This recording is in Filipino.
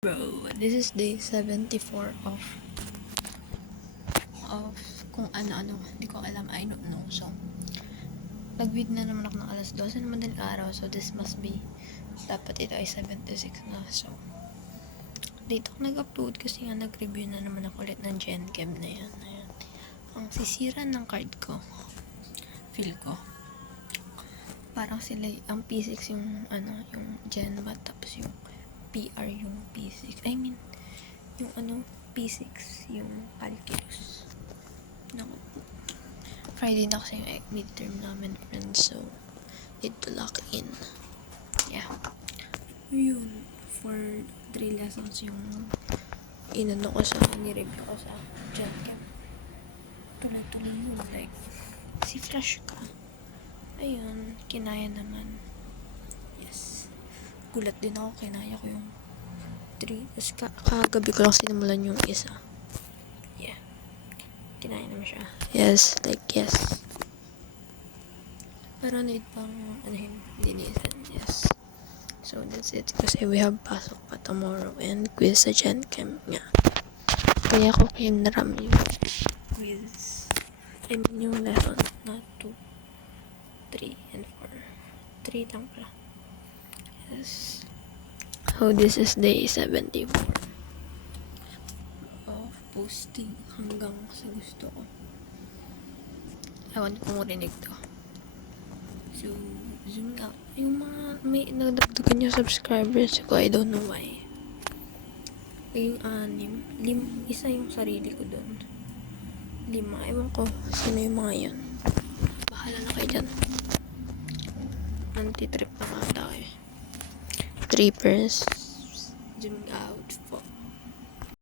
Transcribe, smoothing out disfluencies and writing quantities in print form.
Bro, this is day 74 of kung ano-ano, hindi ko alam, I don't know. So, nag-vid na naman ako ng alas 12 naman din araw, so this must be, dapat ito ay 76 na. So, dito ako nag-upload kasi nga nag-review na naman ako ulit ng GenChem na yan. Ayan. Ang sisira ng card ko, feel ko, parang sila, ang P6 yung, yung GenMat, tapos yung PR yung P6. I mean, yung P6, yung calculus. Naku po. Friday na kasi yung midterm namin, friends. So, need to lock in. Yeah. Yun. For 3 lessons yung inano ko sa, nireview ko sa GenChem. Tuloy-tuloy yun. Like, si Flash ka. Ayun. Kinaya naman. Yes. Gulat din ako. Kinaya ko yung 3. Tapos kagabi ko lang sinimulan yung isa. Yeah. Kinaya naman siya. Yes. Like, yes. Pero need pang, linisan. Yes. So, that's it. Kasi we have pasok pa tomorrow and quiz sa GenChem nga. Kaya ko kinram yung quiz. I mean, yung lesson na 2, 3, and 4. 3 lang pala. Yes. So, this is day 74 of posting hanggang sa gusto ko. Ewan kung rinig to. So, zoom out. Yung mga may nagdagdagan yung subscribers ko, I don't know why. Yung 6. Isa yung sarili ko doon. 5. Ewan ko, sino yung mga yun. Bahala na kayo dyan. Anti-trip na nga tayo. Trippers. Zoom out.